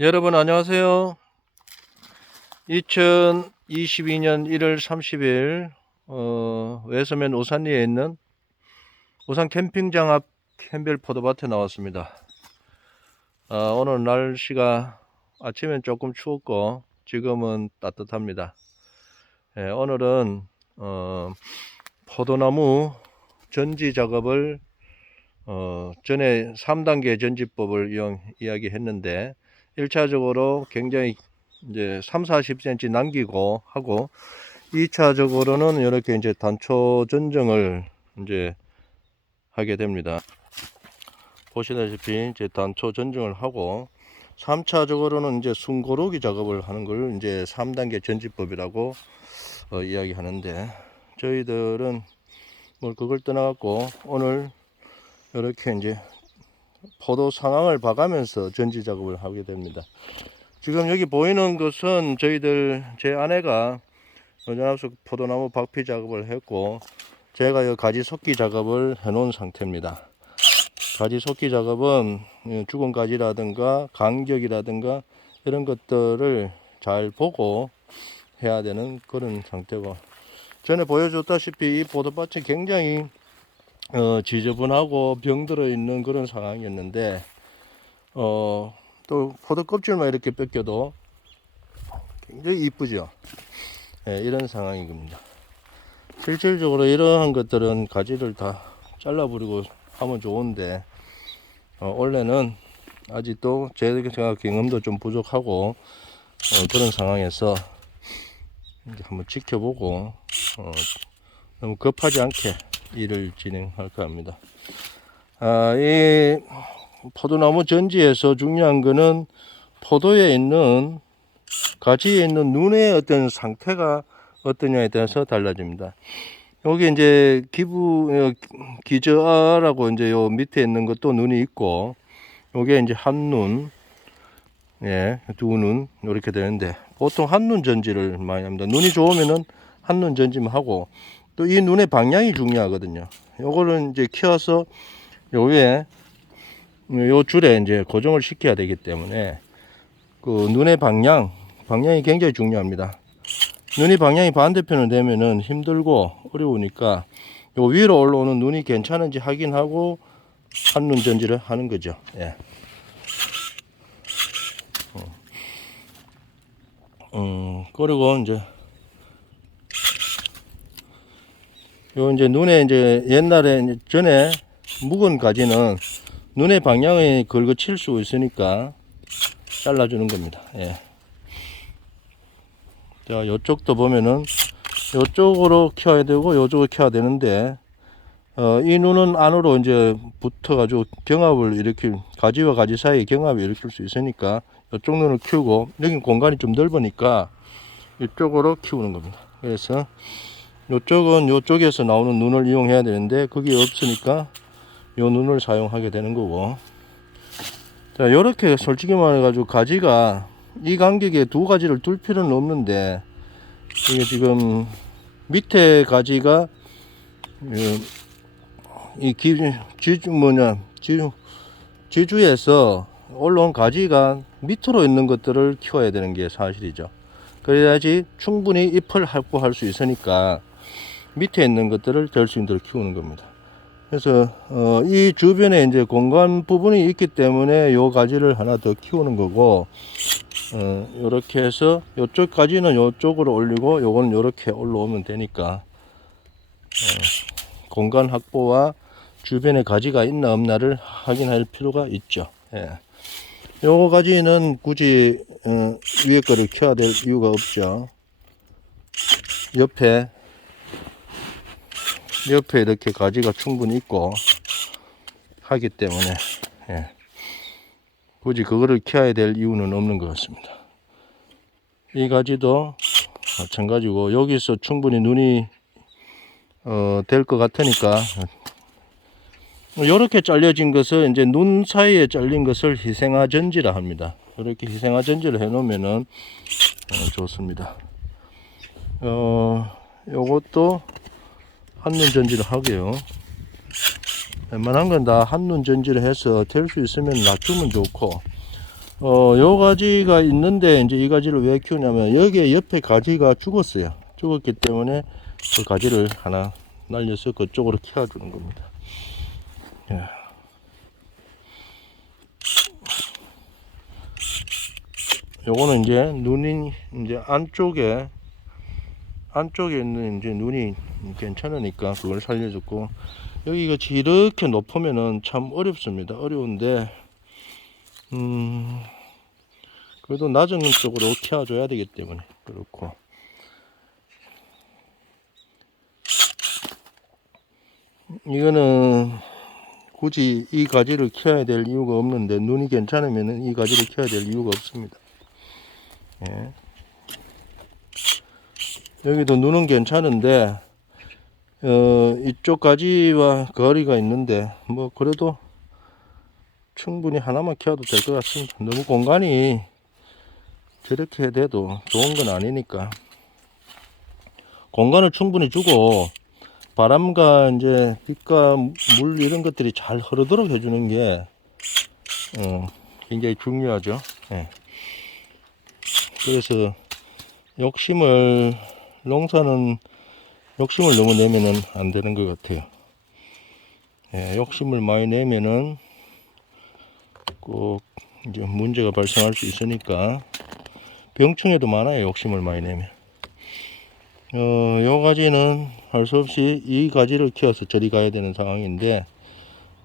여러분 안녕하세요. 2022년 1월 30일 외서면 오산리에 있는 오산 캠핑장 앞 캠벨 포도밭에 나왔습니다. 오늘 날씨가 아침엔 조금 추웠고 지금은 따뜻합니다. 오늘은 포도나무 전지 작업을 전에 3단계 전지법을 이야기했는데 1차적으로 굉장히 이제 30-40cm 남기고 하고 2차적으로는 이렇게 이제 단초 전정을 이제 하게 됩니다. 보시다시피 이제 단초 전정을 하고 3차적으로는 이제 숨고르기 작업을 하는 걸 이제 3단계 전지법이라고 이야기하는데 저희들은 뭐 그걸 떠나갖고 오늘 이렇게 이제 포도 상황을 봐가면서 전지 작업을 하게 됩니다. 지금 여기 보이는 것은 제 아내가 여전합수 포도나무 박피 작업을 했고 제가 이 가지 섞기 작업을 해 놓은 상태입니다. 가지 섞기 작업은 죽은 가지라든가 간격이라든가 이런 것들을 잘 보고 해야 되는 그런 상태고, 전에 보여줬다시피 이 포도밭이 굉장히 지저분하고 병들어 있는 그런 상황이었는데 또 포도 껍질만 이렇게 뺏겨도 굉장히 이쁘죠. 이런 상황인 겁니다. 실질적으로 이러한 것들은 가지를 다 잘라버리고 하면 좋은데 원래는 아직도 제가 경험도 좀 부족하고 그런 상황에서 이제 한번 지켜보고 너무 급하지 않게 일을 진행할까 합니다. 이 포도나무 전지에서 중요한 거는 포도에 있는 가지에 있는 눈의 어떤 상태가 어떠냐에 따라서 달라집니다. 여기 이제 기저아라고 이제 요 밑에 있는 것도 눈이 있고, 요게 이제 한눈, 두 눈 이렇게 되는데 보통 한눈 전지를 많이 합니다. 눈이 좋으면은 한눈 전지만 하고, 또 이 눈의 방향이 중요하거든요. 요거를 이제 키워서 요 위에 요 줄에 이제 고정을 시켜야 되기 때문에 그 눈의 방향이 굉장히 중요합니다. 눈이 방향이 반대편으로 되면은 힘들고 어려우니까 요 위로 올라오는 눈이 괜찮은지 확인하고 한눈 전지를 하는 거죠. 그리고 이제 요 이제 눈에 이제 옛날에 전에 묵은 가지는 눈의 방향에 걸거칠 수 있으니까 잘라주는 겁니다. 자, 요쪽도 보면은 요쪽으로 키워야 되고 요쪽으로 키워야 되는데 이 눈은 안으로 이제 붙어가지고 경합을 일으킬, 가지와 가지 사이에 경합을 일으킬 수 있으니까 이쪽 눈을 키우고, 여기 공간이 좀 넓으니까 이쪽으로 키우는 겁니다. 그래서 요쪽은 요쪽에서 나오는 눈을 이용해야 되는데 그게 없으니까 요 눈을 사용하게 되는 거고. 자, 요렇게 솔직히 말해가지고 가지가 이 간격에 두 가지를 둘 필요는 없는데, 이게 지금 밑에 가지가 이 지주에서 올라온 가지가 밑으로 있는 것들을 키워야 되는 게 사실이죠. 그래야지 충분히 잎을 확보할 수 있으니까 밑에 있는 것들을 될 수 있는 대로 키우는 겁니다. 그래서 이 주변에 이제 공간 부분이 있기 때문에 요 가지를 하나 더 키우는 거고, 요렇게 해서 요쪽 가지는 요쪽으로 올리고 요거는 요렇게 올라오면 되니까 공간 확보와 주변에 가지가 있나 없나를 확인할 필요가 있죠. 요 가지는 굳이 위에 거를 켜야 될 이유가 없죠. 옆에 이렇게 가지가 충분히 있고 하기 때문에 굳이 그거를 켜야 될 이유는 없는 것 같습니다. 이 가지도 마찬가지고 여기서 충분히 눈이 될 것 같으니까 이렇게 잘려진 것을 이제 눈 사이에 잘린 것을 희생화 전지라 합니다. 이렇게 희생화 전지를 해 놓으면은 좋습니다. 요것도 한눈 전지를 하고요. 웬만한 건 다 한눈 전지를 해서 될 수 있으면 놔두면 좋고, 요 가지가 있는데 이제 이 가지를 왜 키우냐면 여기에 옆에 가지가 죽었어요. 죽었기 때문에 그 가지를 하나 날려서 그쪽으로 키워주는 겁니다. 예. 요거는 이제 눈이 이제 안쪽에 있는 이제 눈이 괜찮으니까 그걸 살려줬고, 여기가 이렇게 높으면은 참 어렵습니다. 어려운데 그래도 낮은 쪽으로 키워줘야 되기 때문에 그렇고, 이거는 굳이 이 가지를 키워야 될 이유가 없는데, 눈이 괜찮으면 이 가지를 키워야 될 이유가 없습니다. 예. 여기도 눈은 괜찮은데 이쪽 가지와 거리가 있는데 뭐 그래도 충분히 하나만 키워도 될 것 같습니다. 너무 공간이 저렇게 돼도 좋은 건 아니니까 공간을 충분히 주고 바람과 이제 빛과 물 이런 것들이 잘 흐르도록 해주는 게 굉장히 중요하죠. 예. 그래서 농사는 욕심을 너무 내면은 안 되는 것 같아요. 예, 욕심을 많이 내면은 꼭 이제 문제가 발생할 수 있으니까, 병충해도 많아요, 욕심을 많이 내면. 요 가지는 할 수 없이 이 가지를 키워서 저리 가야 되는 상황인데,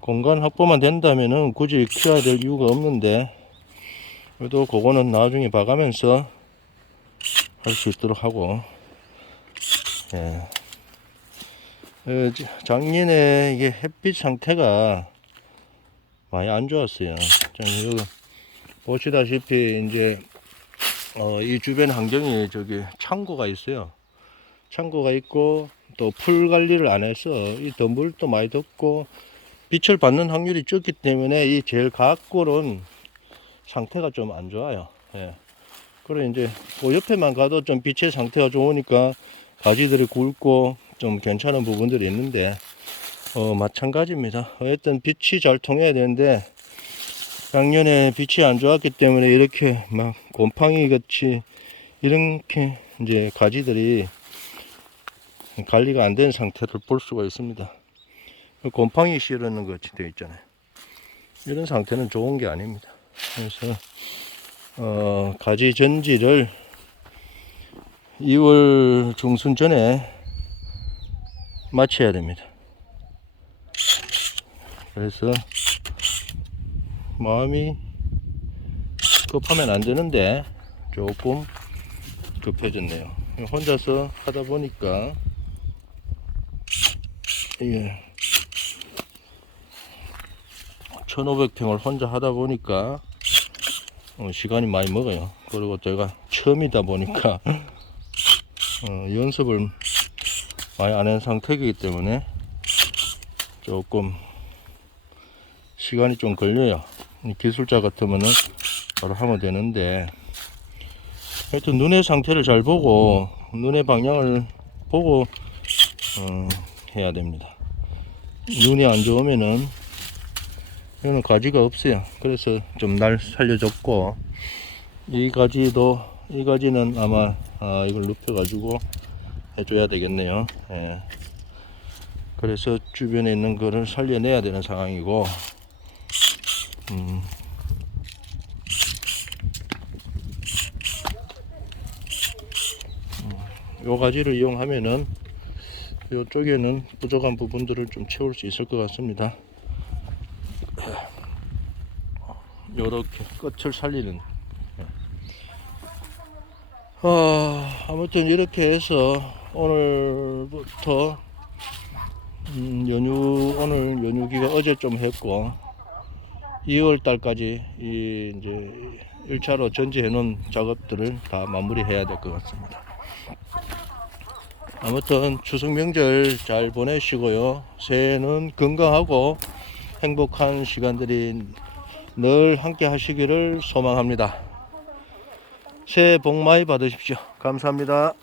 공간 확보만 된다면은 굳이 키워야 될 이유가 없는데, 그래도 그거는 나중에 봐가면서 할 수 있도록 하고, 예. 작년에 이게 햇빛 상태가 많이 안 좋았어요. 여기 보시다시피 이제 이 주변 환경이 저기 창고가 있어요. 창고가 있고 또 풀 관리를 안 해서 이 덤불도 많이 덮고 빛을 받는 확률이 적기 때문에 이 제일 가꼴은 상태가 좀 안 좋아요. 예. 그래 이제 그 옆에만 가도 좀 빛의 상태가 좋으니까 가지들이 굵고 좀 괜찮은 부분들이 있는데 마찬가지입니다. 어쨌든 빛이 잘 통해야 되는데 작년에 빛이 안 좋았기 때문에 이렇게 막 곰팡이 같이 이렇게 이제 가지들이 관리가 안 된 상태를 볼 수가 있습니다. 곰팡이 씨르는 것 같이 되어 있잖아요. 이런 상태는 좋은 게 아닙니다. 그래서 가지 전지를 2월 중순 전에 마쳐야 됩니다. 그래서 마음이 급하면 안 되는데 조금 급해졌네요. 혼자서 하다 보니까 예, 1500평을 혼자 하다 보니까 시간이 많이 먹어요. 그리고 제가 처음이다 보니까 연습을 많이 안 한 상태이기 때문에 조금 시간이 좀 걸려요. 기술자 같으면은 바로 하면 되는데, 하여튼 눈의 상태를 잘 보고 눈의 방향을 보고 해야 됩니다. 눈이 안 좋으면은 이거는 가지가 없어요. 그래서 좀 날 살려줬고, 이 가지는 아마 이걸 눕혀 가지고 해줘야 되겠네요. 예. 그래서 주변에 있는 거를 살려내야 되는 상황이고, 요 가지를 이용하면은 이쪽에는 부족한 부분들을 좀 채울 수 있을 것 같습니다. 요렇게 끝을 살리는. 아무튼 이렇게 해서 오늘부터 오늘 연휴기가 어제 좀 했고 2월 달까지 이제 1차로 전지해 놓은 작업들을 다 마무리해야 될 것 같습니다. 아무튼 추석 명절 잘 보내시고요. 새해는 건강하고 행복한 시간들이 늘 함께 하시기를 소망합니다. 새해 복 많이 받으십시오. 감사합니다.